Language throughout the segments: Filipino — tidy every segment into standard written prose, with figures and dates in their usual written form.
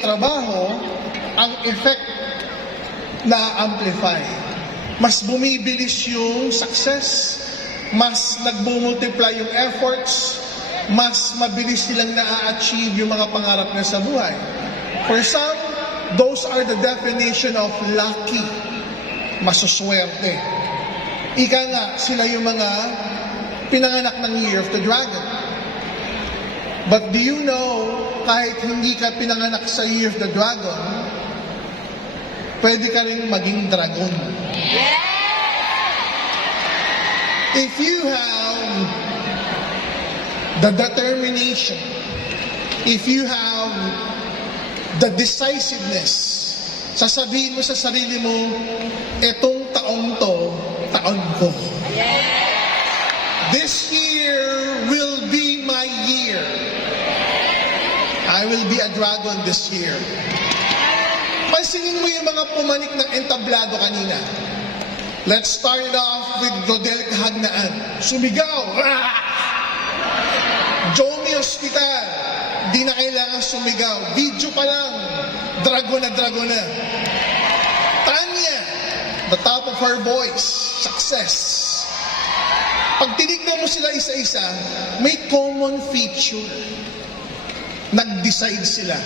trabaho, ang effect na amplify. Mas bumibilis yung success, mas nagmumultiply yung efforts, mas mabilis silang na-achieve yung mga pangarap na sa buhay. For some, those are the definition of lucky. Masuswerte. Ika nga, sila yung mga pinanganak ng Year of the Dragon. But do you know, kahit hindi ka pinanganak sa Year of the Dragon, pwede ka rin maging dragon. If you have the determination, if you have the decisiveness, sasabihin mo sa sarili mo, etong taong to, taon ko. This year will be my year. I will be a dragon this year. Pansinin mo yung mga pumanik ng entablado kanina. Let's start it off with Rodel Kahagnaan. Sumigaw! Jomi Hospital. Di na kailangan sumigaw. Video pa lang. Dragon na. Tanya. The top of her voice. Success. Pag tinignan mo sila isa-isa, may common feature. Nag-decide sila.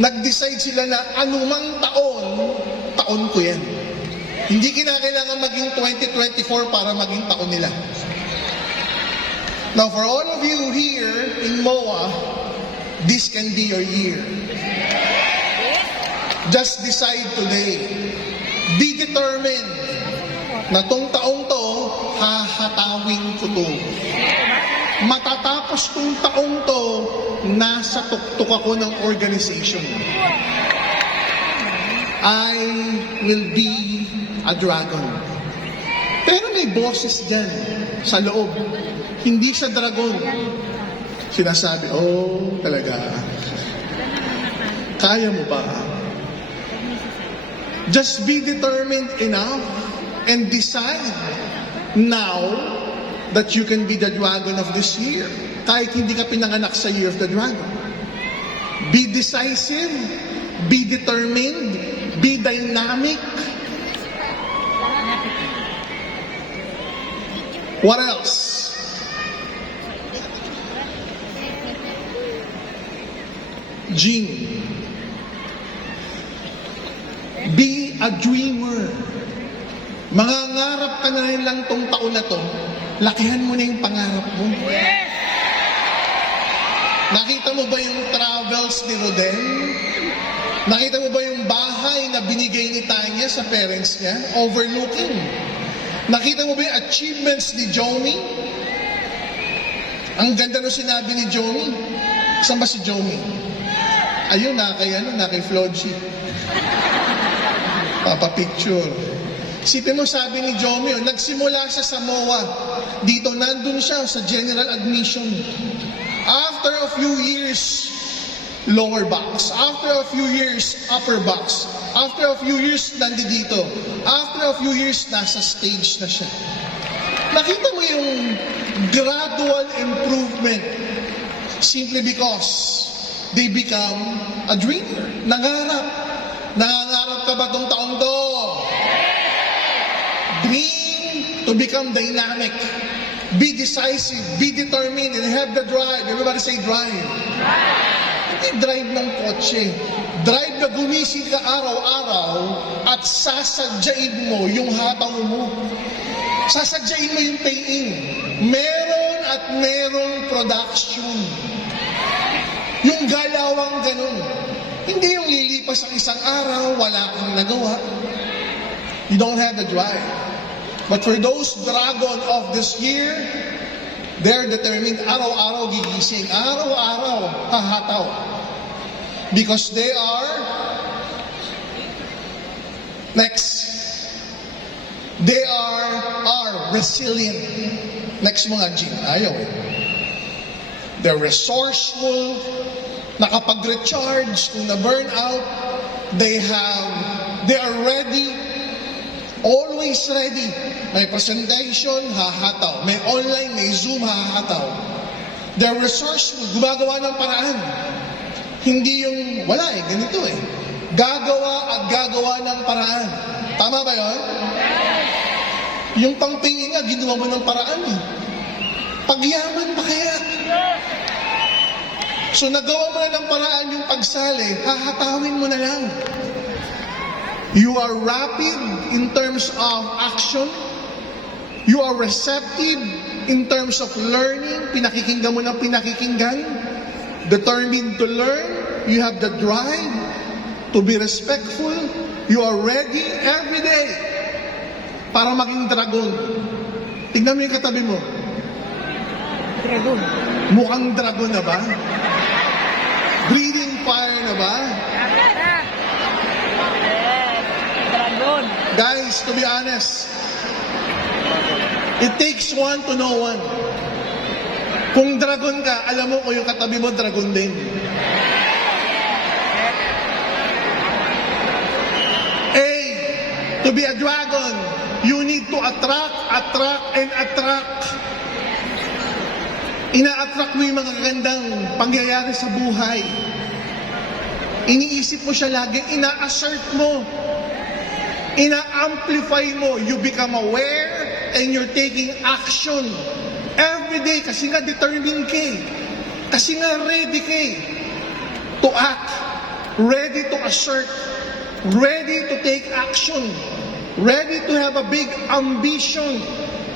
Nag-decide sila na anumang taon ko yan. Hindi kinakailangan maging 2024 para maging taon nila. Now, for all of you here in MOA, this can be your year. Just decide today. Be determined na tong taong to, hahatawin ko to. Matatapos tong taong to, nasa tuktok ako ng organization. I will be a dragon. Pero may boses dyan sa loob. Hindi siya dragon. Sinasabi, oh, talaga. Kaya mo ba? Just be determined enough and decide now that you can be the dragon of this year. Kahit hindi ka pinanganak sa Year of the Dragon. Be decisive, be determined, be dynamic. What else? Jean. Be a dreamer. Mangangarap ka na rin lang tong taon na to. Lakihan mo na yung pangarap mo. Nakita mo ba yung travels ni Rodel? Nakita mo ba yung bahay na binigay ni Tanya sa parents niya? Overlooking. Nakita mo ba yung achievements ni Jomi? Ang ganda nung sinabi ni Jomi. Saan ba si Jomi? Ayun, kay Flodgy. Papapicture. Sipin mo, sabi ni Jomi, nagsimula siya sa MOA. Dito, nandun siya sa general admission. After a few years, lower box. After a few years, upper box. After a few years, nandito. After a few years, nasa stage na siya. Nakita mo yung gradual improvement simply because they become a dreamer. Nangangarap ka ba tong taong to? Dream to become dynamic. Be decisive, be determined, and have the drive. Everybody say drive. Hindi drive ng kotse. Drive na gumising ka araw-araw at sasadyain mo yung hataw mo. Sasadyain mo yung pay-in. Meron at merong production. Yung galawang ganun. Hindi yung lilipas ang isang araw, wala kang nagawa. You don't have the drive. But for those dragon of this year, they're determined araw-araw gigising, araw-araw hahataw. Because they are, they are resilient. Next mga Jim, ayaw eh. They're resourceful, nakapag-recharge, kung na-burn out, they are ready, always ready. May presentation, hahataw. May online, may Zoom, hahataw. They're resourceful, gumagawa ng paraan. Hindi yung, wala ganito Gagawa at gagawa ng paraan. Tama ba yun? Yung pangtingin nga, ginawa mo ng paraan Pagyaman pa kaya? So nagawa mo na ng paraan yung pagsali, hahatawin mo na lang. You are rapid in terms of action. You are receptive in terms of learning. Pinakikinggan mo ng pinakikinggan. Determined to learn. You have the drive to be respectful. You are ready every day para maging dragon. Tignan mo yung katabi mo. Dragon. Mukhang dragon na ba? Breathing fire na ba? Dragon. Guys, to be honest, it takes one to know one. Kung dragon ka, alam mo kung yung katabi mo, dragon din. To be a dragon, you need to attract, and attract. Ina-attract mo yung mga gandang pangyayari sa buhay. Iniisip mo siya lagi, ina-assert mo. Ina-amplify mo. You become aware and you're taking action. Every day, kasi nga determined ka Kasi nga ready ka to act. Ready to assert. Ready to take action. Ready to have a big ambition.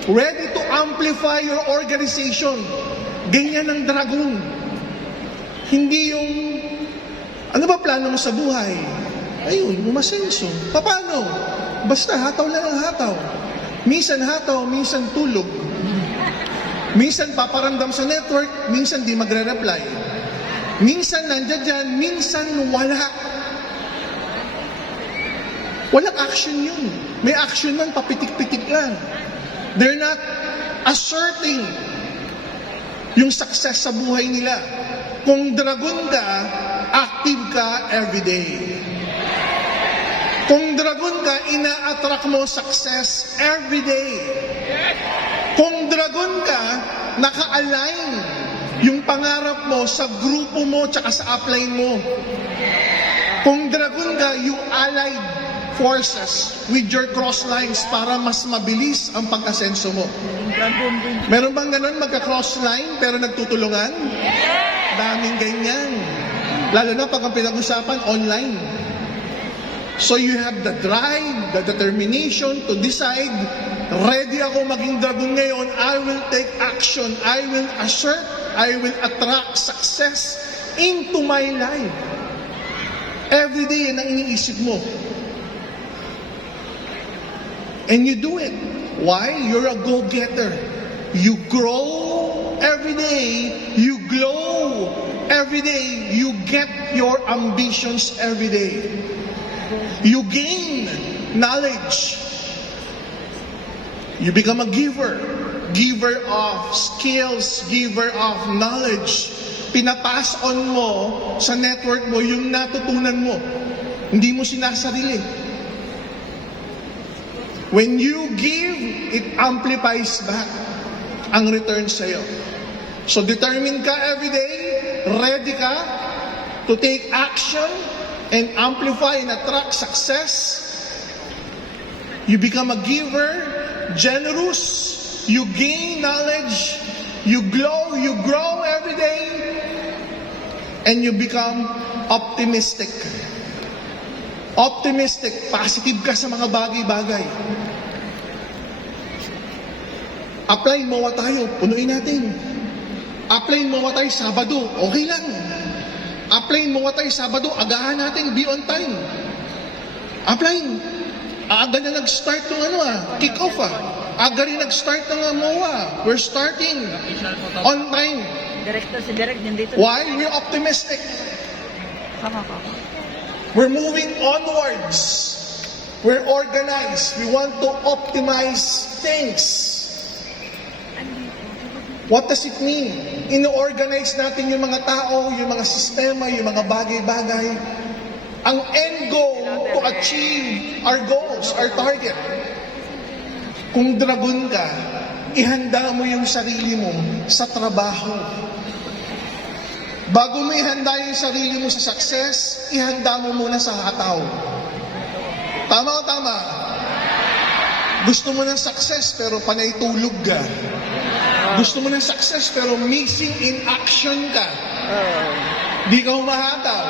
Ready to amplify your organization. Ganyan ang dragon. Hindi yung, ano ba plano mo sa buhay? Ayun, umasenso. Paano? Basta hataw lang ang hataw. Minsan hataw, minsan tulog. Minsan paparamdam sa network, minsan di magre-reply. Minsan nandiyan dyan, minsan wala. Walang action yun. May action man, papitik-pitik lang. They're not asserting yung success sa buhay nila. Kung dragon ka, active ka everyday. Kung dragon ka, ina-attract mo success everyday. Kung dragon ka, naka-align yung pangarap mo sa grupo mo tsaka sa upline mo. Kung dragon ka, you allied forces with your cross lines para mas mabilis ang pag-asenso mo. Meron bang ganun, magka-cross line pero nagtutulungan? Daming ganyan. Lalo na pag ang pinag-usapan online. So you have the drive, the determination to decide, ready ako maging dragon ngayon, I will take action, I will assert, I will attract success into my life. Every day yan ang iniisip mo. And you do it. Why? You're a go-getter. You grow every day. You glow every day. You get your ambitions every day. You gain knowledge. You become a giver. Giver of skills. Giver of knowledge. Pinapass on mo sa network mo yung natutunan mo. Hindi mo sinasarili. When you give, it amplifies back ang return sa'yo. So determine ka every day, ready ka to take action and amplify and attract success. You become a giver, generous, you gain knowledge, you glow, you grow every day, and you become optimistic. Optimistic, positive ka sa mga bagay-bagay. Apply mo tayo, punuin natin. Apply mo tayo Sabado, okay lang. Apply mo tayo Sabado, agahan natin, be on time. Apply. Aga na nag-start ng kick-off Aga rin nag-start ng MOA. We're starting on time. Director si Direk nandito. Why? We're optimistic. Sama ka. We're moving onwards. We're organized. We want to optimize things. What does it mean? Ino-organize natin yung mga tao, yung mga sistema, yung mga bagay-bagay. Ang end goal to achieve our goals, our target. Kung dragon ka, ihanda mo yung sarili mo sa trabaho. Bago mo ihanda yung sarili mo sa success, ihanda mo muna sa hataw. Tama o tama? Gusto mo ng success pero panay tulog ka. Gusto mo ng success pero missing in action ka. Di ka humahataw.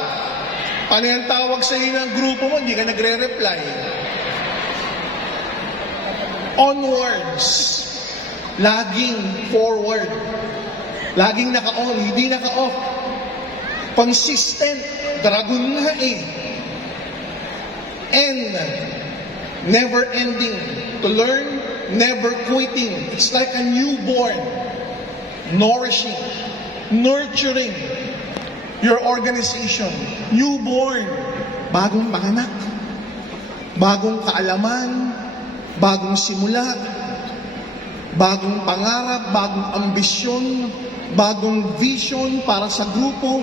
Panay ang tawag sa iyo ng grupo mo, di ka nagre-reply. Onwards. Laging forward. Laging naka-on, hindi naka-off. Consistent. Dragon nga eh. And never ending. To learn, never quitting. It's like a newborn. Nourishing. Nurturing your organization. Newborn. Bagong panganak. Bagong kaalaman. Bagong simula. Bagong pangarap. Bagong ambisyon. Bagong vision para sa grupo.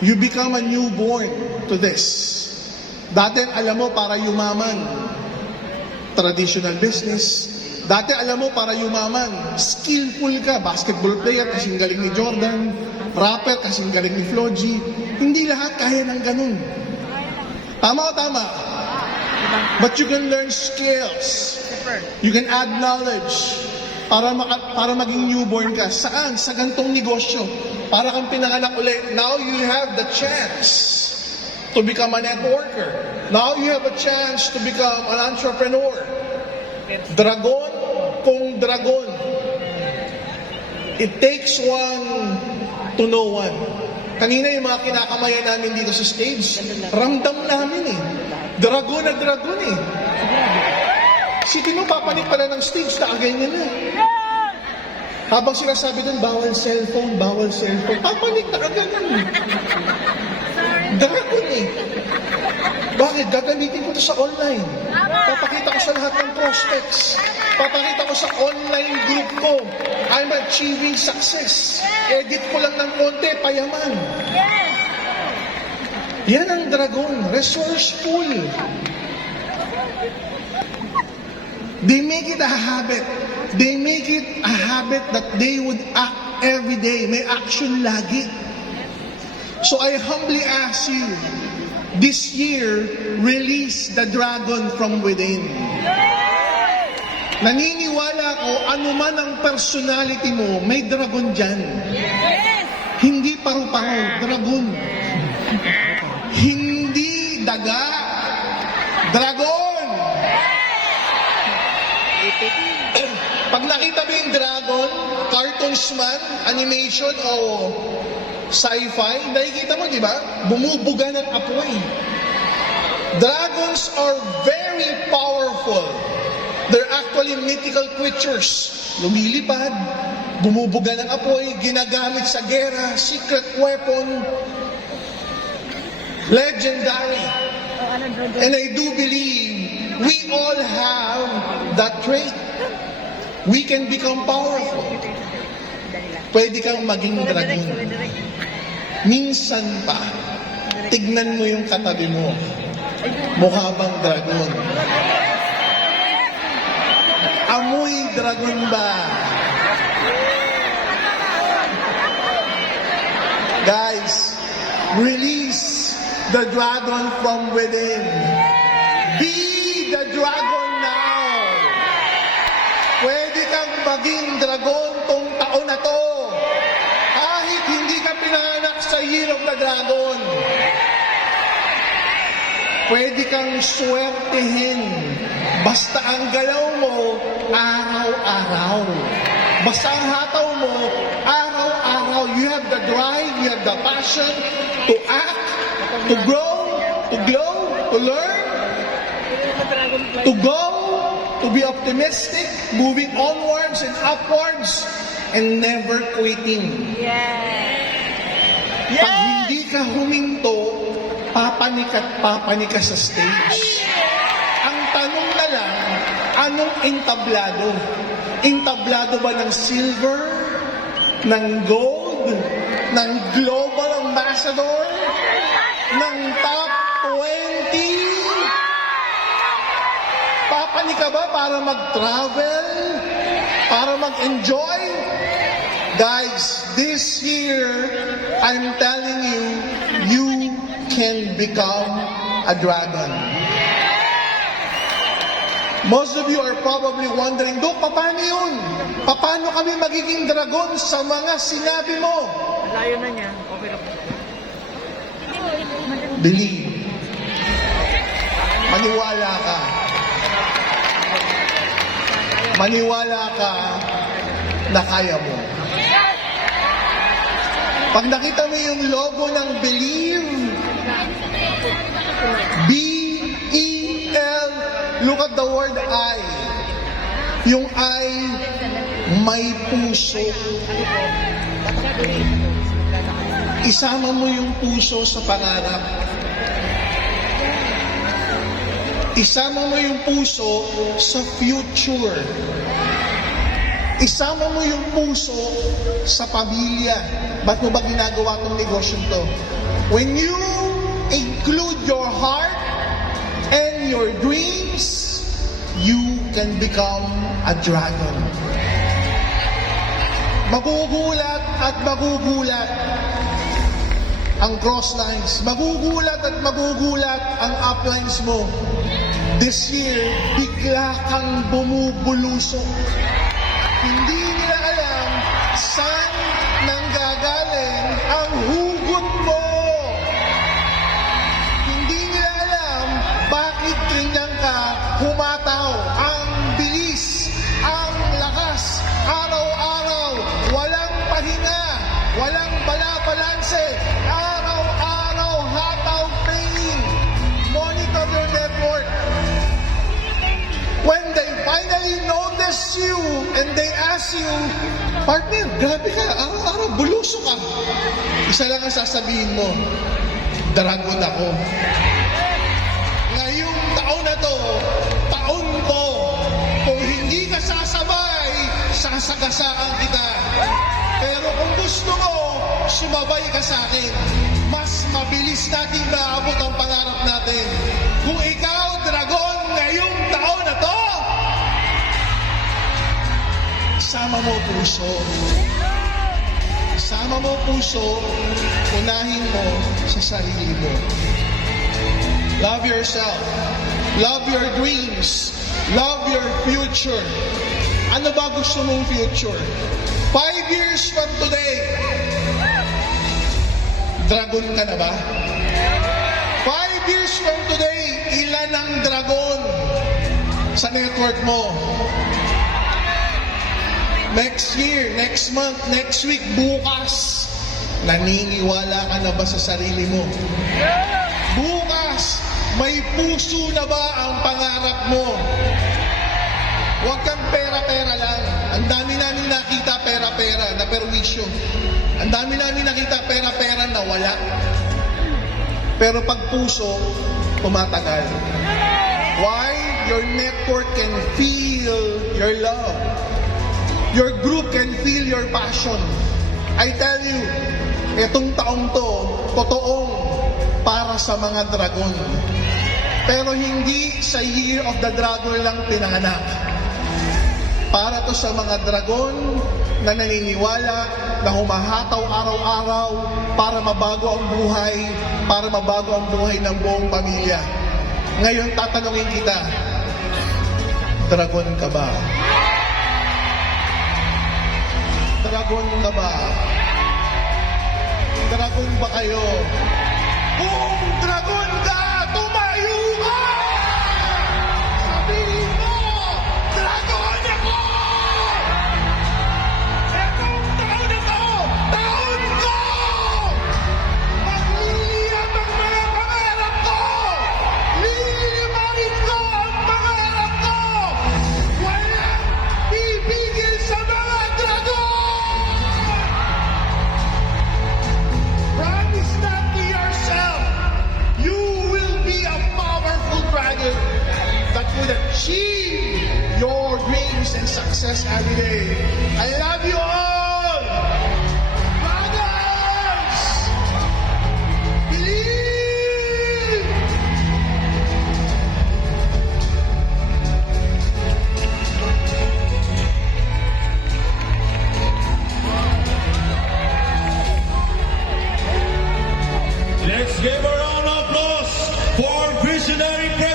You become a newborn to this. Dati alam mo para yumaman. Traditional business. Dati alam mo para yumaman. Skillful ka. Basketball player kasing galing ni Jordan. Rapper kasing galing ni Flo G. Hindi lahat kaya ng ganun. Tama o tama? But you can learn skills. You can add knowledge. Para maging newborn ka. Saan? Sa gantong negosyo. Para kang pinanganak ulit. Now you have the chance to become a networker. Now you have a chance to become an entrepreneur. Dragon kung dragon. It takes one to know one. Kanina yung mga kinakamayan namin dito sa stage, ramdam namin eh. Dragon na dragon eh. Si Tino papanik pala ng stage, nakaganyan na. Habang sinasabi doon, bawal cellphone, papanik nakaganyan. Dragon eh. Bakit? Gagamitin ko ito sa online. Papakita ko sa lahat ng prospects. Papakita ko sa online group ko. I'm achieving success. Edit ko lang ng konti, payaman. Yan ang dragon. Resourceful. They make it a habit. They make it a habit that they would act every day. May action lagi. So I humbly ask you, this year, release the dragon from within. Naniniwala ko, ano man ang personality mo, may dragon dyan. Hindi paru-paro, dragon. Hindi daga, dragon. Pag nakita mo yung dragon, cartoons man, animation o sci-fi, nakikita mo, di ba? Bumubuga ng apoy. Dragons are very powerful. They're actually mythical creatures. Lumilipad, bumubuga ng apoy, ginagamit sa gera, secret weapon, legendary. And I do believe we all have that trait. We can become powerful. Pwede kang maging dragon. Minsan pa, tignan mo yung katabi mo. Mukha bang dragon? Amoy dragon ba? Guys, release the dragon from within. Be the dragon now. Pwede kang maging dragon tong taon na to. Kahit hindi ka pinanganak sa year of the dragon. Pwede kang swertehin. Basta ang galaw mo, araw-araw. Basta ang hataw mo, araw-araw. You have the drive, you have the passion to act, to grow, to glow, to learn, to go, to be optimistic, moving onwards and upwards, and never quitting. Pag hindi ka huminto, papanik at papanik ka sa stage. Ang tanong na lang, anong entablado? Entablado ba ng silver, ng gold, ng global ambassador, ng top 20? Papanik ka ba para mag-travel? Para mag-enjoy? Guys, this year, I'm telling you, you can become a dragon. Most of you are probably wondering, Dok, paano yun? Paano kami magiging dragon sa mga sinabi mo? Layo na niya. Okay lang. Believe. Maniwala ka. Maniwala ka na kaya mo. Pag nakita mo yung logo ng Believe, B-E-L, look at the word I. Yung I, may puso. Isama mo yung puso sa pangarap. Isama mo yung puso sa future. Isama mo yung puso sa pamilya. Ba't mo ba ginagawa tong negosyong to? When you include your heart and your dreams, you can become a dragon. Magugulat at magugulat ang cross lines. Magugulat at magugulat ang uplines mo. This year, bigla kang bumubulusok. Hindi nila alam saan nanggagaling ang hugot mo. Hindi nila alam bakit ganyan ka humataw. Ang bilis, ang lakas, araw-araw, walang pahinga, walang bala-balanse, araw-araw, hataw, pain. Monitor your network. When they finally notice you and they ask you, partner, grabe ka, araw-araw, bulusok ka. Isa lang ang sasabihin mo, dragon ako. Ngayong taon na to, taon ko, kung hindi ka sasabay, sasagasaan kita. Pero kung gusto mo, sumabay ka sa akin. Mas mabilis nating maabot ang pangarap natin. Kung ikaw, dragon, ngayong taon na to, sama mo puso. Sama mo puso, unahin mo sa sarili mo. Love yourself. Love your dreams. Love your future. Ano ba gusto mong future? 5 years from today, dragon ka na ba? 5 years from today, ilan ang dragon sa network mo? Next year, next month, next week, bukas, naniniwala ka na ba sa sarili mo? Bukas, may puso na ba ang pangarap mo? Huwag kang pera-pera lang. Ang dami namin nakita pera-pera na perwisyo. Ang dami namin nakita pera-pera na wala. Pero pag puso, tumatagal. Why? Your network can feel your love. Your group can feel your passion. I tell you, itong taong to, totoong para sa mga dragon. Pero hindi sa Year of the Dragon lang pinanganak. Para to sa mga dragon na naniniwala, na humahataw araw-araw para mabago ang buhay, para mabago ang buhay ng buong pamilya. Ngayon, tatanungin kita, dragon ka ba? Dragon ka ba? Dragon ba kayo? Kung dragon ka, tumayo ka! Sabihin mo, dragon ako! Etong taon na to, taon ko! Magliliyab ang mga pangarap ko! Lilimarin ko ang pangarap ko! Walang pipigil sa mga dragon! Promise that to yourself. You will be a powerful dragon that will achieve your dreams and success every day. I love you all. Dragons! Believe! Visionary